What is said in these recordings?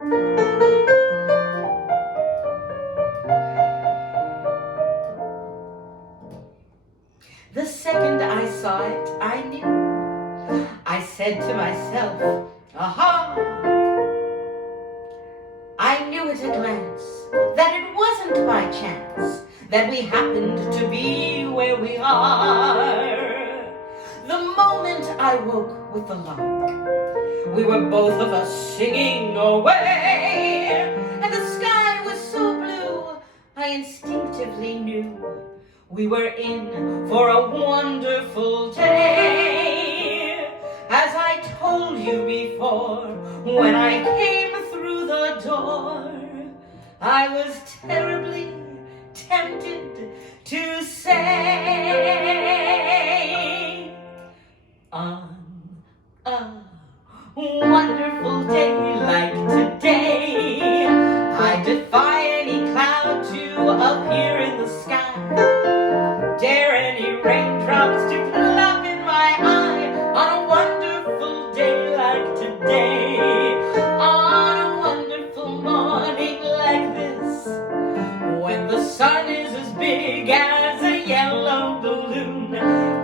The second I saw it, I knew. I said to myself, aha! I knew at a glance that it wasn't by chance that we happened to be where we are. The moment I woke with the lark, we were both of us singing away, and the sky was so blue, I instinctively knew we were in for a wonderful day. As I told you before, when I came through the door, I was terribly tempted to say, on a wonderful day like today, I defy any cloud to appear in the sky. Dare any raindrops to plop in my eye on a wonderful day like today. On a wonderful morning like this, when the sun is as big as a yellow balloon,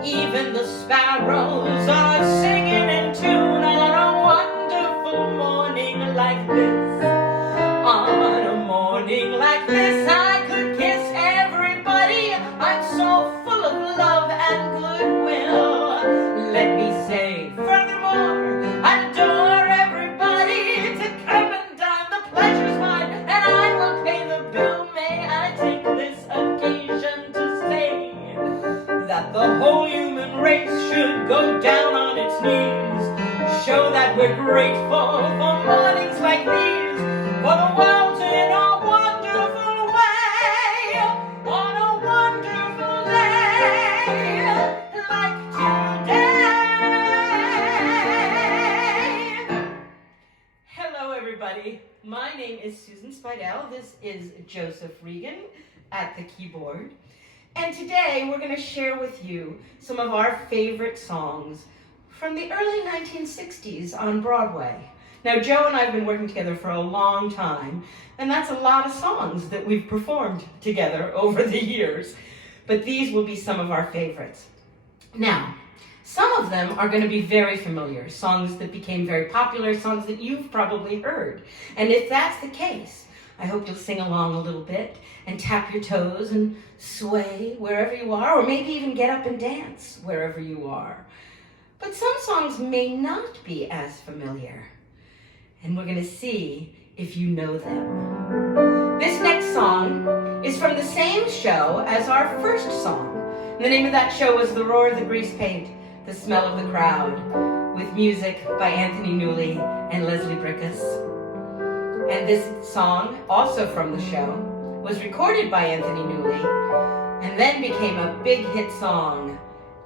even the sparrows are singing in tune. On a wonderful morning like this, on a morning like this, I could kiss everybody. I'm so full of love and goodwill. Let me say, furthermore, adore everybody to come and dine. The pleasure's mine, and I will pay the bill. May I take this occasion to say that the whole human race should go down on its knees, show that we're grateful for mornings like these, for the world's in a wonderful way, on a wonderful day like today. Hello everybody, my name is Susan Speidel. This is Joseph Regan at the keyboard. And today we're going to share with you some of our favorite songs from the early 1960s on Broadway. Now, Joe and I have been working together for a long time, and that's a lot of songs that we've performed together over the years. But these will be some of our favorites. Now, some of them are going to be very familiar, songs that became very popular, songs that you've probably heard. And if that's the case, I hope you'll sing along a little bit and tap your toes and sway wherever you are, or maybe even get up and dance wherever you are. But some songs may not be as familiar, and we're going to see if you know them. This next song is from the same show as our first song. And the name of that show was The Roar of the Grease Paint, The Smell of the Crowd, with music by Anthony Newley and Leslie Bricusse. And this song, also from the show, was recorded by Anthony Newley and then became a big hit song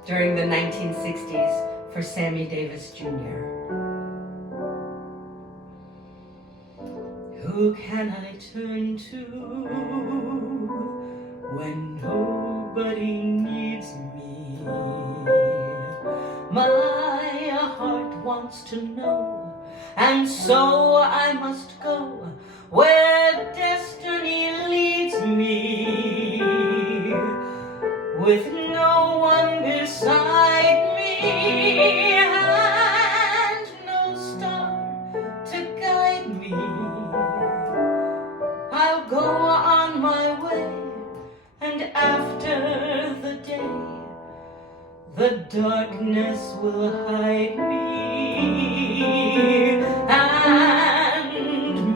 during the 1960s for Sammy Davis Jr. Who can I turn to when nobody needs me? My heart wants to know, and so I must go where destiny leads me, with no one beside me and no star to guide me. I'll go on my way, and after the day, the darkness will hide me, and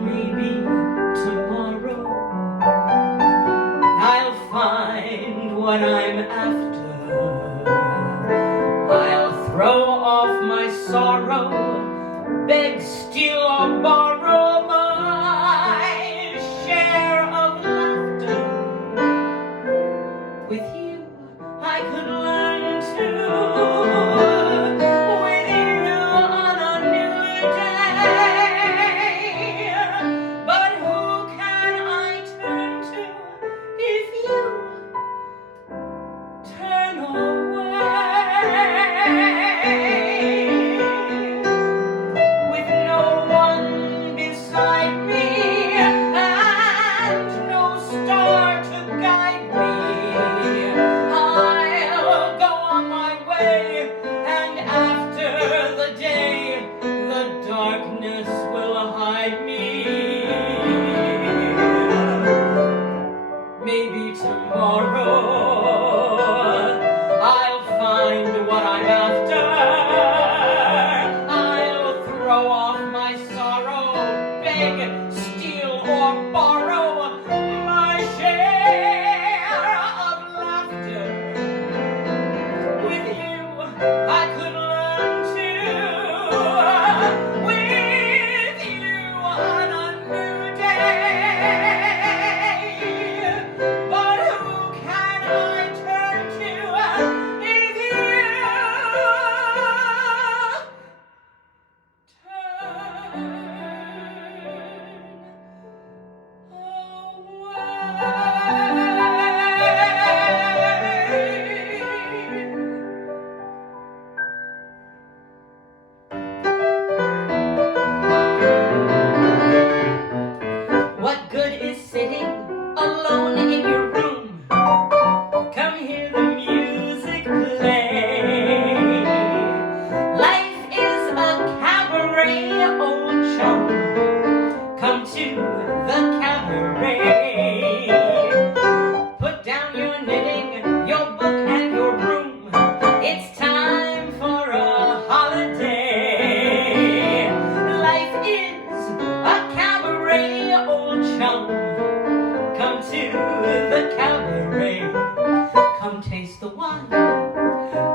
maybe tomorrow I'll find what I'm after. I'll throw off my sorrow, beg, steal, or borrow my share of laughter. With you I could learn to, with you on a new day. But who can I turn to if you turn away? With no one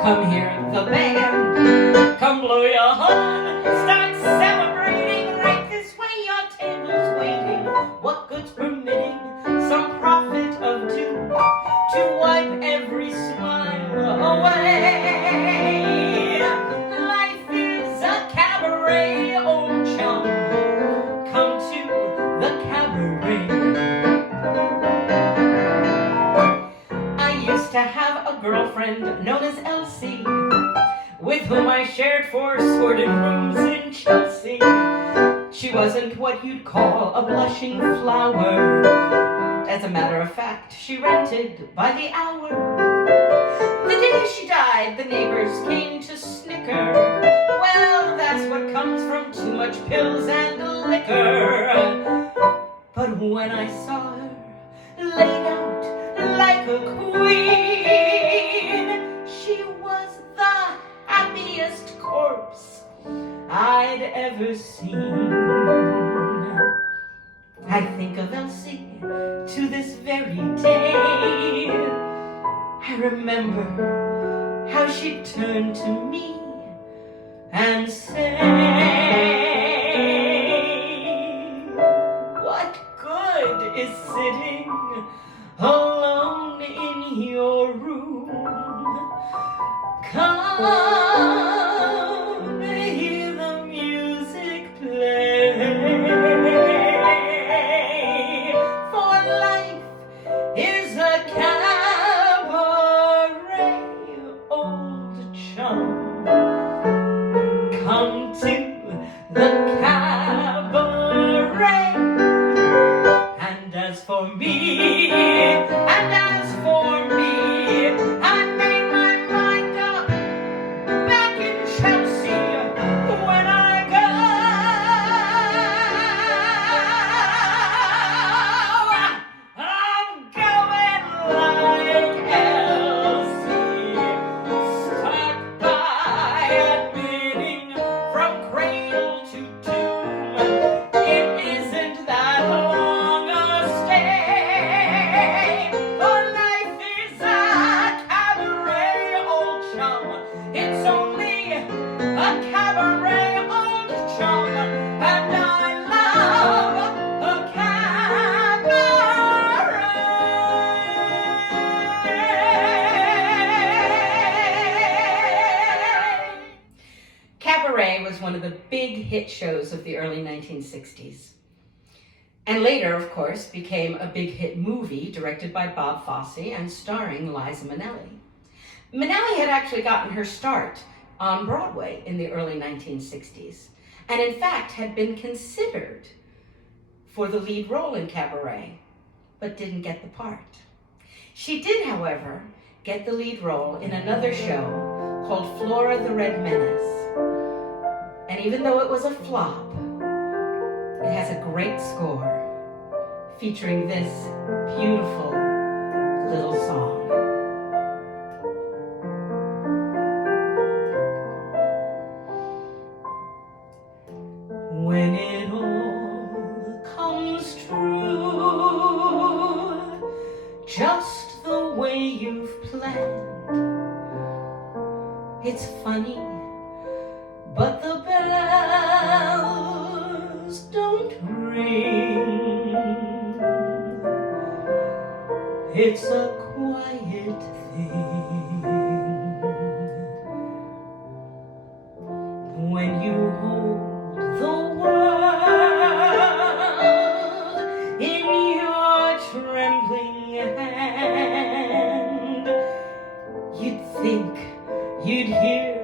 Come hear the band, come blow your horn, start celebrating, right this way your table's waiting. What good's permitting some prophet of doom to wipe every smile away? Life is a cabaret, old chum, come to the cabaret. I used to have a girlfriend known as Elsie, with whom I shared 4 sordid rooms in Chelsea. She wasn't what you'd call a blushing flower. As a matter of fact, she rented by the hour. The day she died, the neighbors came to snicker. Well, that's what comes from too much pills and liquor. But when I saw her laid out like a queen, she was the happiest corpse I'd ever seen. I think of Elsie to this very day. I remember how she turned to me and said, "What good is sitting alone in your room? Come hear the music play. For life is a cabaret, old chum. Come to the cabaret. And as for me, I made my mind up back in Chelsea when I go. I'm going like Elsie, stuck by admitting from cradle to tomb. It isn't that long a stay. For life is a cabaret, old chum. It's only a cabaret, old chum. And I love a cabaret. Cabaret was one of the big hit shows of the early 1960s. And later, of course, became a big hit movie directed by Bob Fosse and starring Liza Minnelli. Minnelli had actually gotten her start on Broadway in the early 1960s, and in fact had been considered for the lead role in Cabaret, but didn't get the part. She did, however, get the lead role in another show called Flora the Red Menace. And even though it was a flop, it has a great score featuring this beautiful little song. When it all comes true, just the way you've planned, it's funny, but the bells don't ring. It's a quiet thing when you hold the world in your trembling hand. You'd think you'd hear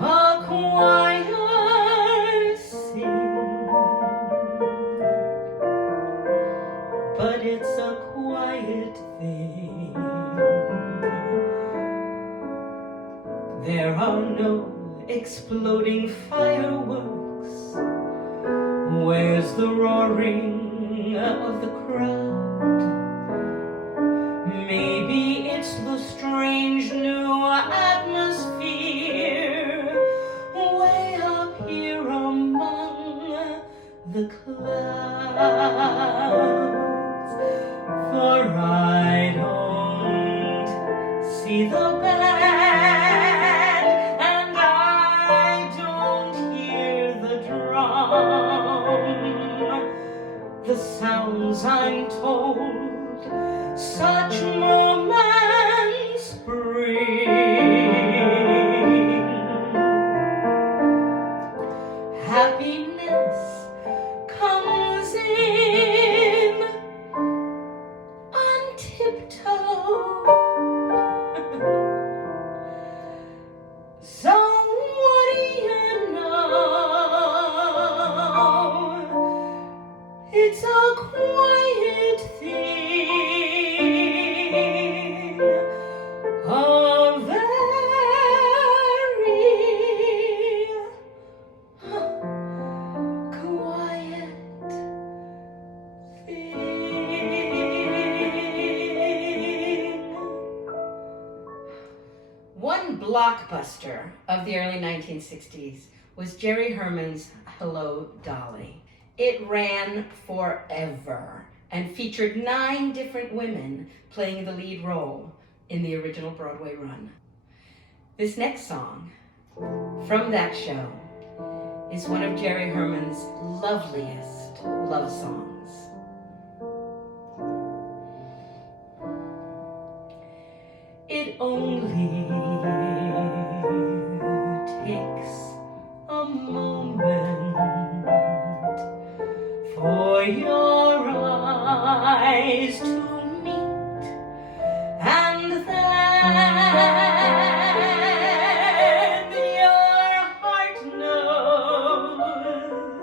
a choir sing, but it's a quiet thing. There are no exploding fireworks. Where's the roaring of the crowd? Maybe it's the strange new atmosphere way up here among the clouds. For I don't see the band blockbuster of the early 1960s was Jerry Herman's Hello, Dolly. It ran forever and featured 9 different women playing the lead role in the original Broadway run. This next song from that show is one of Jerry Herman's loveliest love songs. It only takes a moment for your eyes to meet, and then your heart knows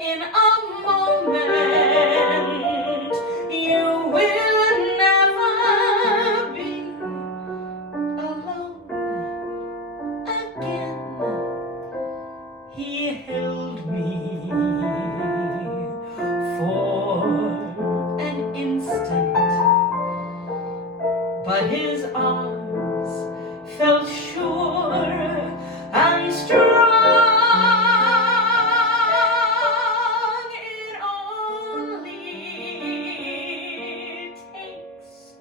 in a moment you will never be alone again. He held me for an instant, but his arms felt sure and strong. It only takes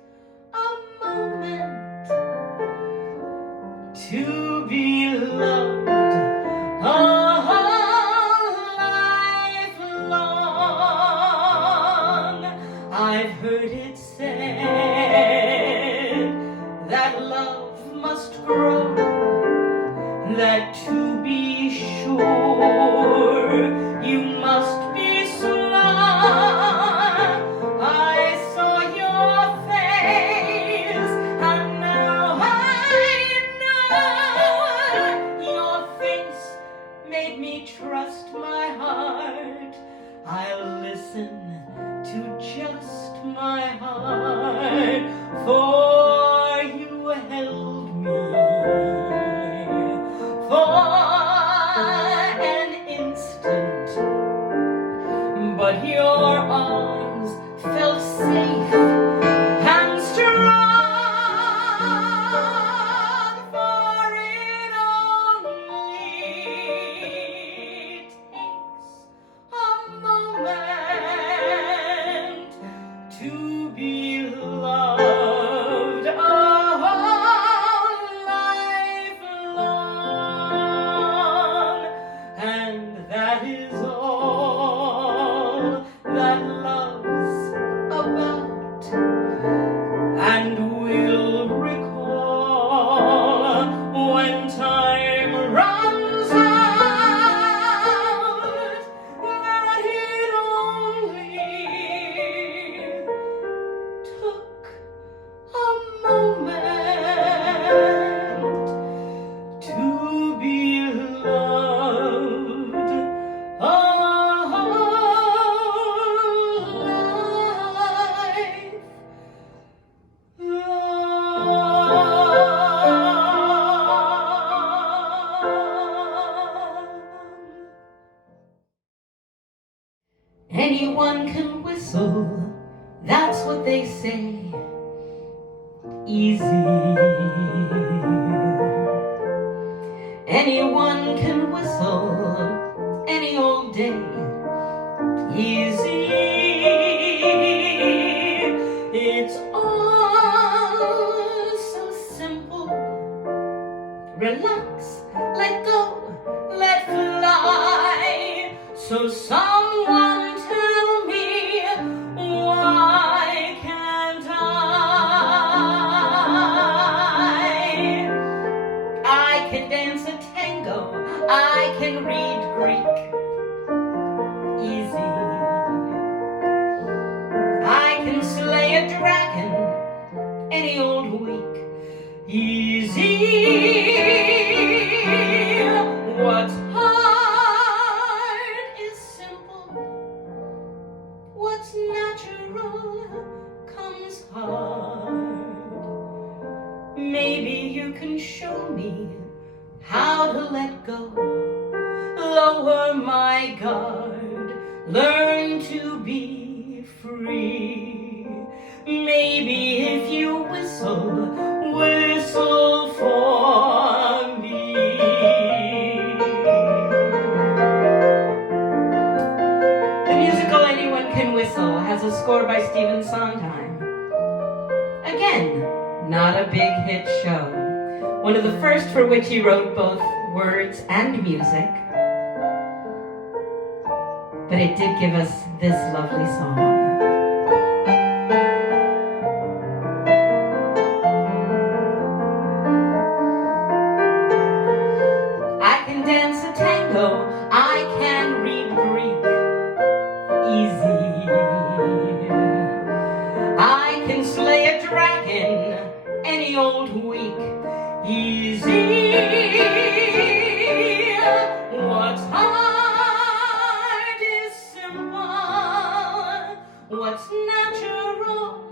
a moment to be loved a life long. I've heard it said that love must grow, that to be sure you must be slow. I saw your face and now I know. Your face made me trust my heart. I'll listen to just my heart, for you held me for an instant, but your arms felt safe and strong, for it only takes a moment to be loved a life long, and that is all that love's about, and we'll recall when time runs out that it only took a moment to be loved a life long. Anyone can whistle, that's what they say. Easy. Anyone can whistle any old day. Easy. It's all so simple. Relax, let go, let fly. So someone tell me, why can't I can dance a tango, I can read Greek. Easy. I can slay a dragon any old week. Easy. What's hard is simple. What's natural comes hard. Maybe you can show me how to let go. Lower my guard, learn to be free. Maybe if you whistle for one of the first for which he wrote both words and music. But it did give us this lovely song. I can dance a tango, I can read Greek, easy. I can slay a dragon any old week, easy. What's hard is simple, what's natural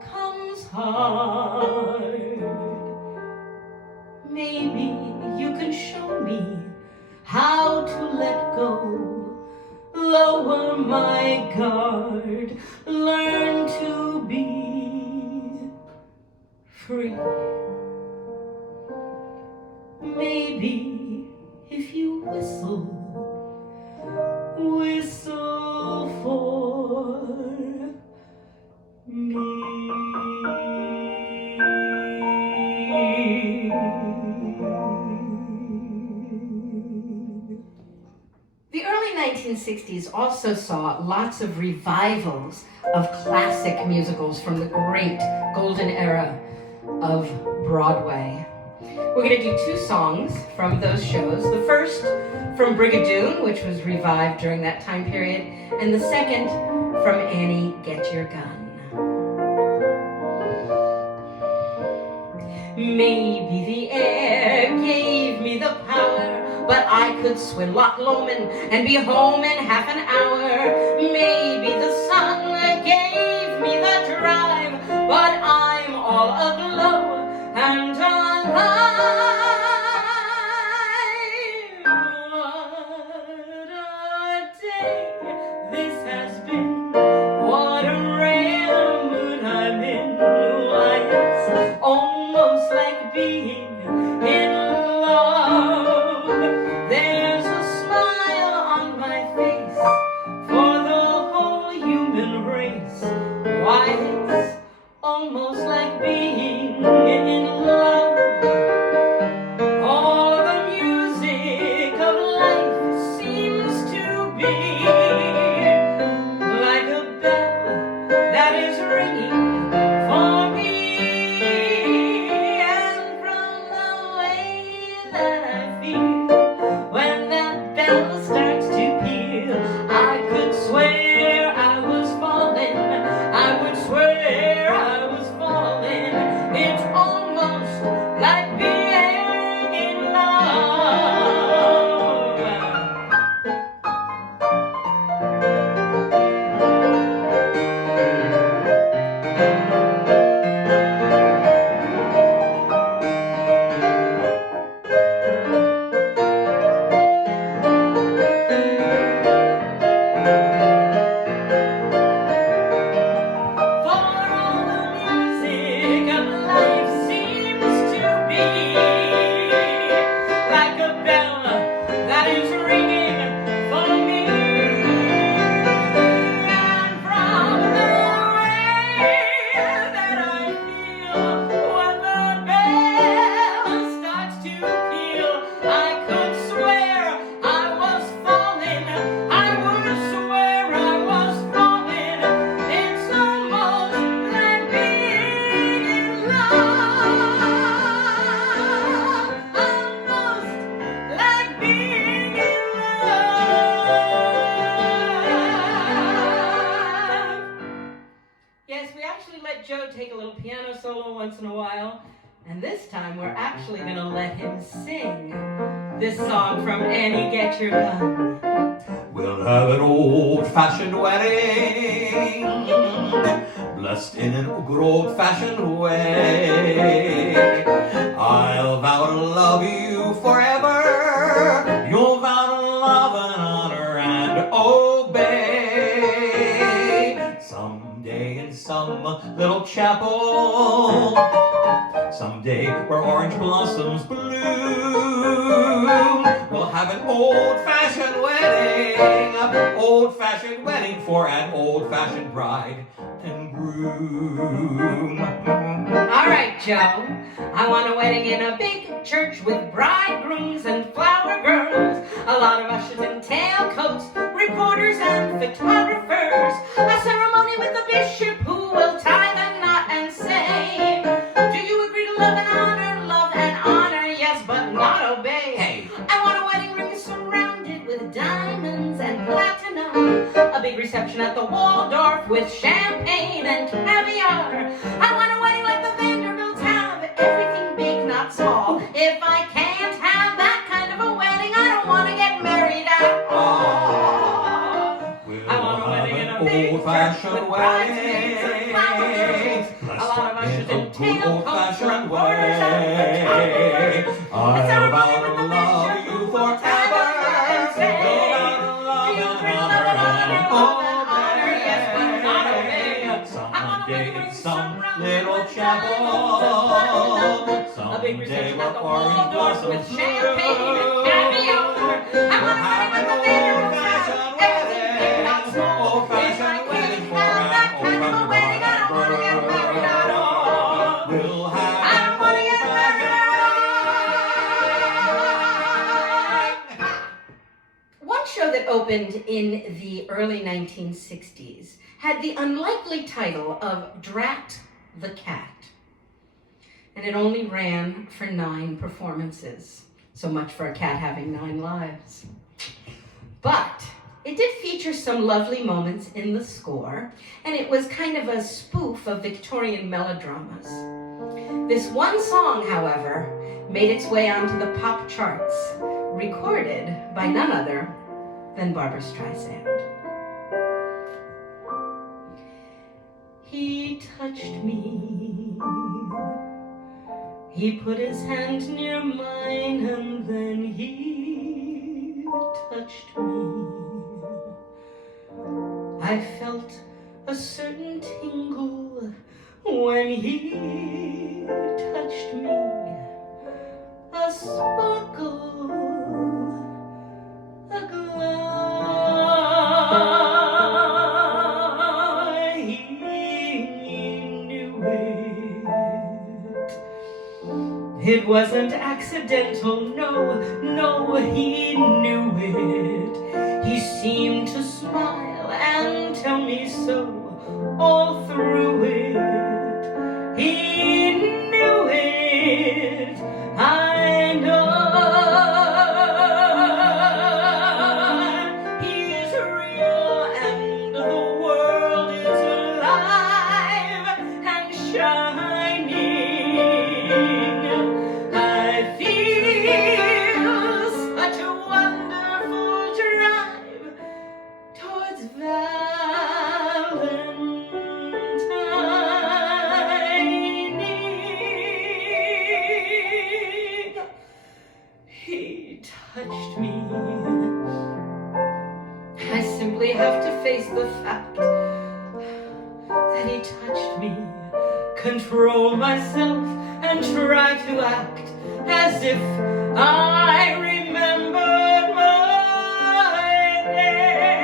comes hard. Maybe you can show me how to let go, lower my guard, learn to be free. Maybe if you whistle for me. The early 1960s also saw lots of revivals of classic musicals from the great golden era of Broadway. We're going to do two songs from those shows. The first from Brigadoon, which was revived during that time period, and the second from Annie, Get Your Gun. Maybe the air gave me the power, but I could swim Loch Lomond and be home in half an hour. Maybe the sun gave me the drive, but I'm all aglow and alive. What a day this has been. What a rare mood I'm in. Why, it's almost like being in love. There's a smile on my face for the whole human race. Why, it's almost like being in love. All the music of life seems to be like a bell that is ringing for me. And from the way that I feel when that bell starts to peal, I could swear I was falling. I would swear I was falling. It's almost like being in love. For all the music of life seems to be like a bell that is ringing for me. And from the way that I feel when the bell starts to peal, I could swear I was falling. I would swear I was falling. It's almost like being in love. Almost like being in love. Yes, we actually let Joe take a little piano solo once in a while, and this time we're actually going to let him sing this song from Annie, Get Your Gun. We'll have an old-fashioned wedding, blessed in a good old-fashioned way. I'll vow to love you forever. You'll vow to love and honor and obey. Someday in some little chapel, someday where orange blossoms bloom, we'll have an old-fashioned wedding for an old-fashioned bride and groom. groom. All right, Joe. I want a wedding in a big church with bridegrooms and flower girls, a lot of ushers in tailcoats, reporters and photographers, a ceremony with the bishop who will tie the knot and say, do you agree to love and honor, yes, but not obey? Hey. I want a wedding ring surrounded with diamonds and platinum, a big reception at the Waldorf with champagne and caviar. I want a wedding like the Vanderbilts have, everything big, not small. If I can't have that kind of a wedding, I don't want to get married at all. We'll I want a wedding in a have an big church old-fashioned with bridesmaids and flower girls, a lot of ushers in tailcoats, reporters and photographers, a ceremony with the bishop who will tie the knot and say, do you agree to love and honor, yes, but not obey? Someday in some little chapel, A big someday reception where at the orange Waldorf blossoms with champagne and caviar. I want a wedding with the Vanderbilts have, everything big, not small. If I can't have that kind of a wedding, I don't want to get married at all. We'll I don't want to get married at all. One show that opened in the early 1960s had the unlikely title of Drat the Cat. And it only ran for 9 performances. So much for a cat having 9 lives. But it did feature some lovely moments in the score, and it was kind of a spoof of Victorian melodramas. This one song, however, made its way onto the pop charts, recorded by none other than Barbra Streisand. He touched me. He put his hand near mine and then he touched me. I felt a certain tingle when he touched me. A sparkle, a glow. He knew it. It wasn't accidental, no, he knew it. He seemed to smile and tell me so all through it. He knew it, I know. He's real and the world is alive and shining. I feel such a wonderful drive towards Valentine. He touched me. I simply have to face the fact that he touched me. Control myself and try to act as if I remembered my name.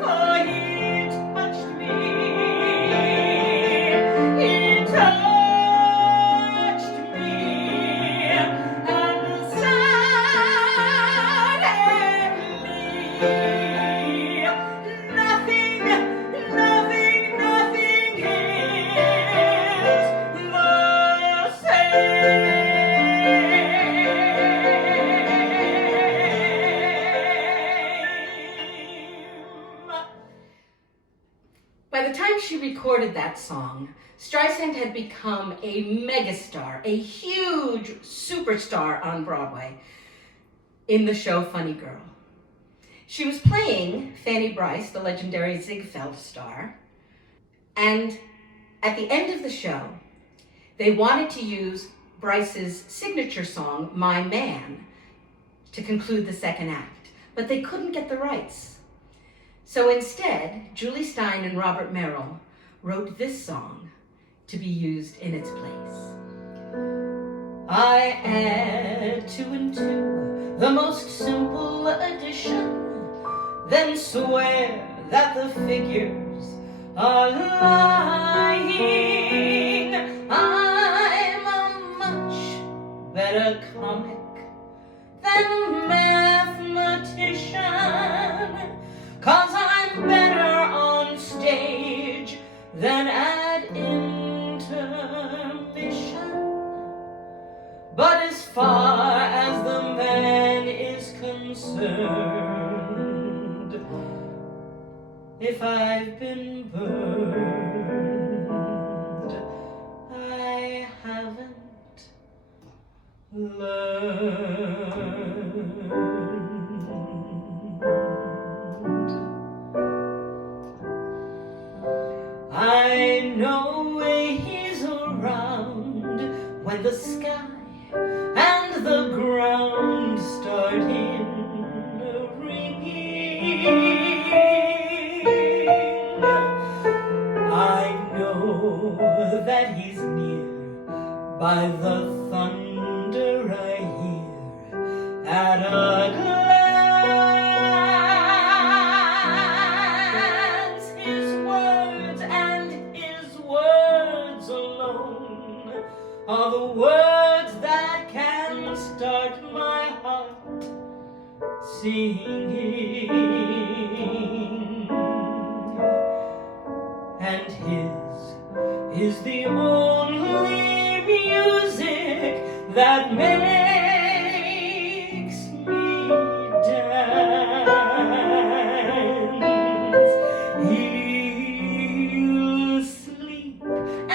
For he touched me. He touched me. And suddenly, nothing is the same. By the time she recorded that song, Streisand had become a megastar, a huge superstar on Broadway in the show Funny Girl. She was playing Fanny Brice, the legendary Ziegfeld star, and at the end of the show, they wanted to use Brice's signature song, My Man, to conclude the second act, but they couldn't get the rights. So instead, Julie Stein and Robert Merrill wrote this song to be used in its place. I add 2 and 2, the most simple addition, then swear that the figures are lying. I'm a much better comic than mathematician, 'cause I'm better on stage than at intermission. But as far as the man is concerned, if I've been burned, I haven't learned. I know he's around when the sky and the ground start ringing. I know that he's near by the thunder I hear at a glance. His words and his words alone are the words that can start my heart singing. And his is the only music that makes me dance. He'll sleep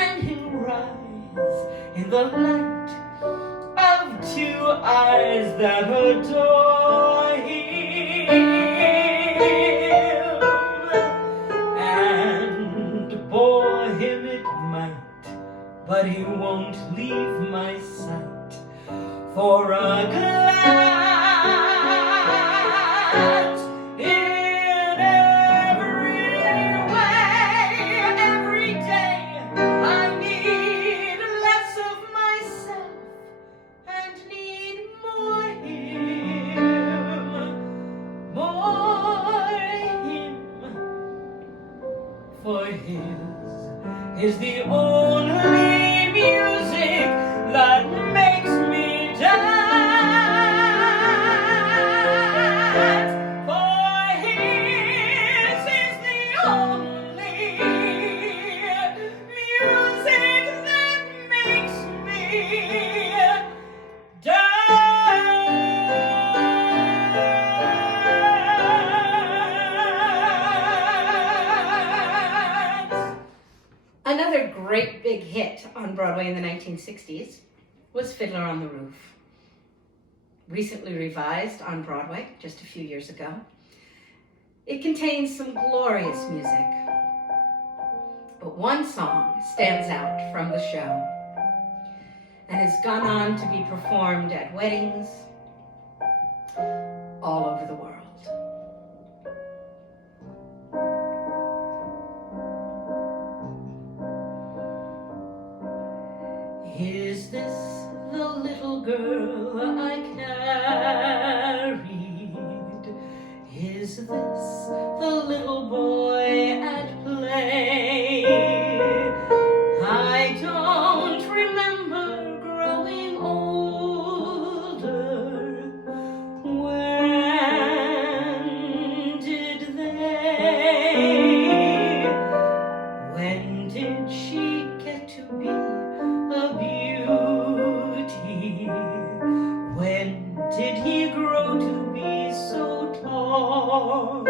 and he'll rise in the light of two eyes that adore him, and bore him it might, but he won't leave my sight for a glance. In every way, every day, I need less of myself and need more him, for his is the only music that makes me dance. For his is the only music that makes me dance. Another great big hit on Broadway in the 1960s was Fiddler on the Roof. Recently revised on Broadway just a few years ago. It contains some glorious music, but one song stands out from the show and has gone on to be performed at weddings all over the world. Is this the little girl I carried? Is this the little boy at play? I don't remember growing older. When did they? When did she get to be a beauty? When did he grow to be so tall?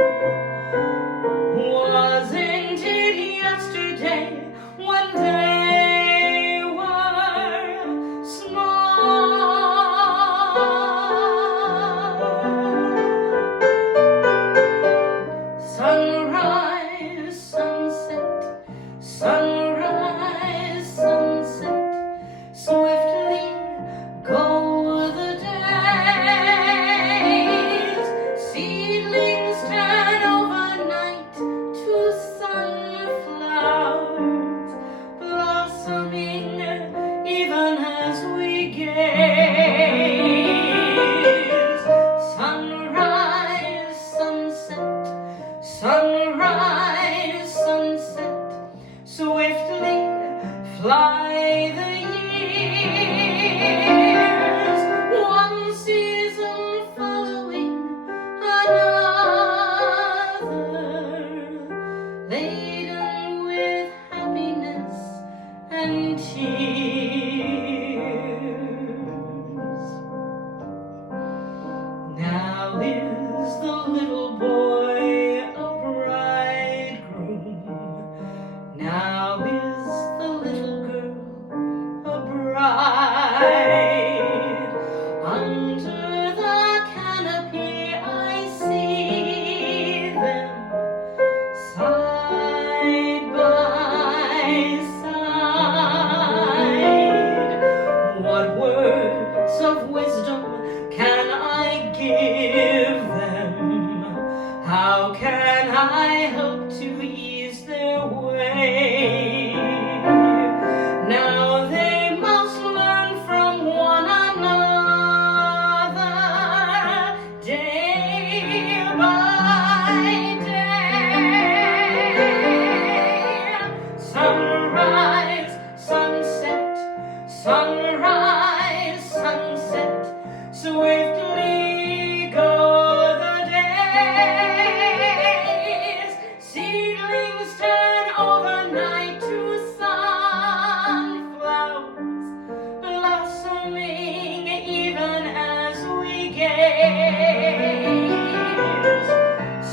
gaze.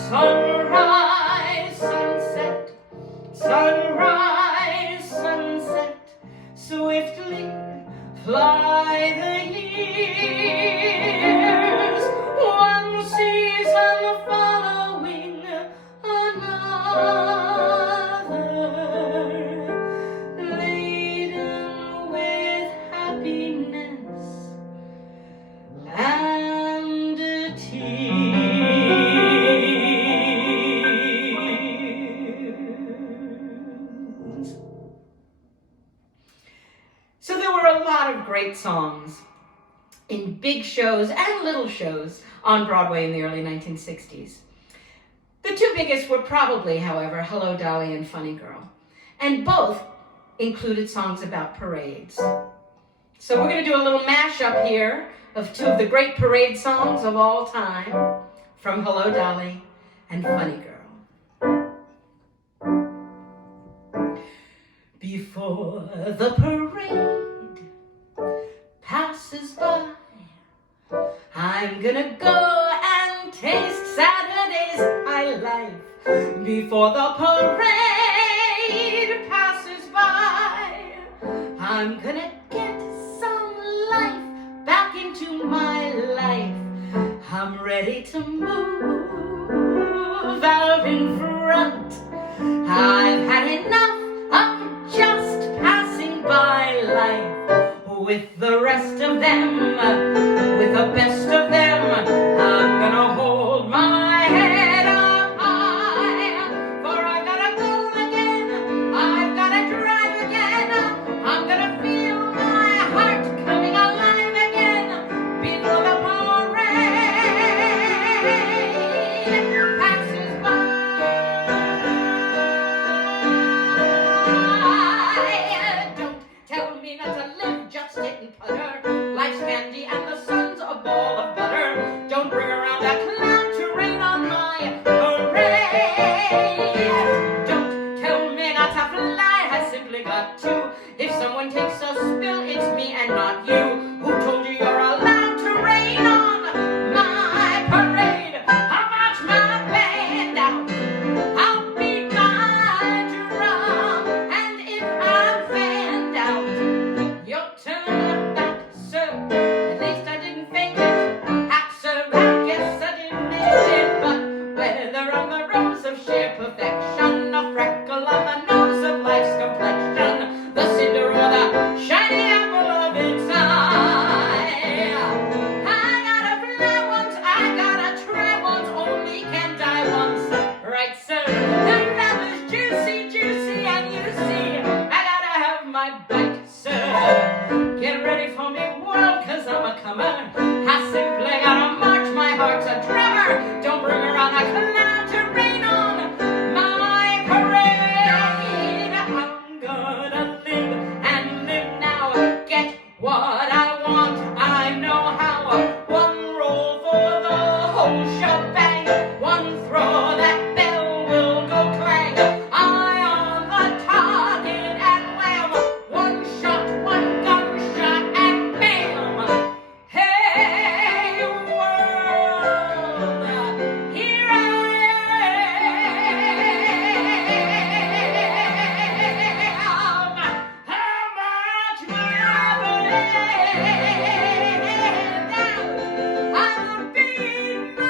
Sunrise, sunset, sunrise, sunset, swiftly fly the years, one season following another, laden with happiness and tears. So there were a lot of great songs in big shows and little shows on Broadway in the early 1960s. The two biggest were probably, however, Hello, Dolly and Funny Girl, and both included songs about parades. So we're going to do a little mashup here of two of the great parade songs of all time from Hello, Dolly and Funny Girl. Before the parade passes by, I'm gonna go and taste Saturday's high life. Before the parade passes by, I'm gonna get some life back into my life. I'm ready to move out in front. I've had enough of just passing by life with the rest of them, with the best of them. I'm gonna hold my head up high, for I've gotta go again, I've gotta drive again, I'm gonna feel my heart coming alive again before the parade passes by. Don't tell me not to live, just sit and putter. Life's candy and the sun's a ball of butter. Don't bring around a cloud to rain on my parade. Don't tell me not to fly, I simply got to. If someone takes a spill, it's me and not you. Who told you you're allowed to rain on my parade? I'll march my band out, I'll beat my drum, and if I'm fanned out, your turn back, sir. At least I didn't fake it. Perhaps, sir, I guess I didn't make it. But whether I'm the rose of sheer perfection, a freckle on the nose of life's complexion, the cinder or the shiny apple of its eye, I gotta fly once, I gotta try once, only can die once. Right, sir? The love is juicy, juicy, and you see, I gotta have my bite, sir. Get ready for me, world, 'cause I'm a comer. I simply gotta march, my heart's a drummer. Don't bring around a cloud to rain on my parade. I'm gonna live and live now. Get what I want, I know how. One roll for the whole shebang. One throw, that bell will go clang. Eye on the target and wham. One shot, one gunshot and bam. Hey world, here I am. How much my band out? I'll beat my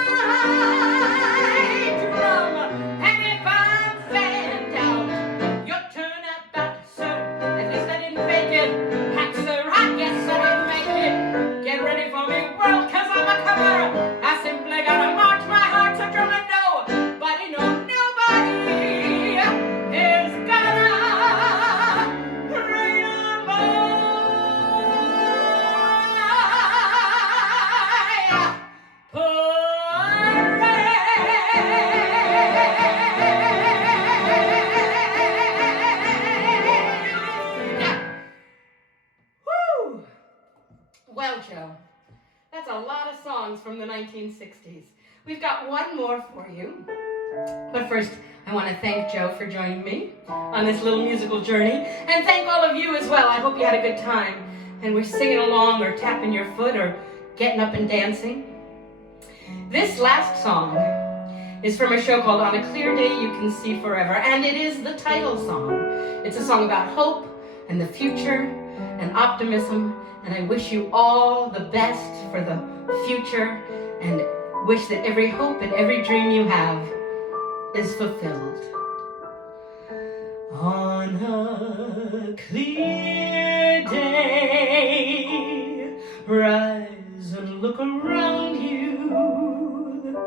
drum, and if I'm fanned out, your turn at bat, sir. At least I didn't fake it. Heck, sir, I guess I didn't make it. Get ready for me, world, 'cause I'm a comer. I simply gotta march, my heart's a drum, and nobody, no, nobody is gonna rain on my parade. Woo! Well, Joe, that's a lot of songs from the 1960s. We've got one more for you. But first, I want to thank Joe for joining me on this little musical journey, and thank all of you as well. I hope you had a good time, and we're singing along or tapping your foot or getting up and dancing. This last song is from a show called On a Clear Day You Can See Forever, and it is the title song. It's a song about hope and the future and optimism, and I wish you all the best for the future and wish that every hope and every dream you have is fulfilled. On a clear day, rise and look around you,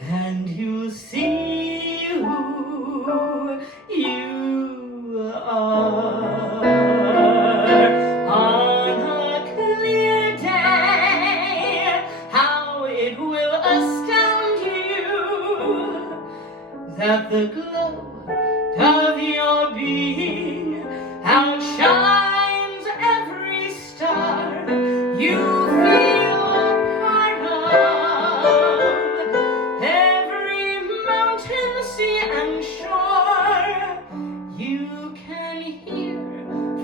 and you'll see who you are. On a clear day, how it will astound you that the glow of your being outshines every star you feel a part of, every mountain, sea, and shore. You can hear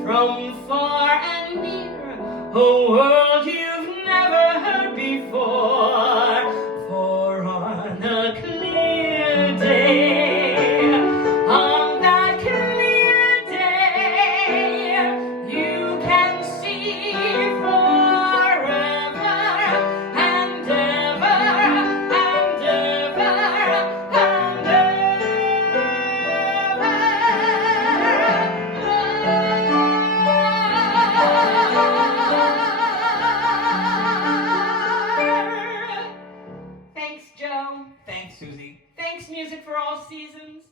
from far and near a world you've never heard before. For on a clear day, on that clear day, you can see forever and ever and ever and ever. Thanks, Joe. Thanks, Susie. Thanks, Music for All Seasons.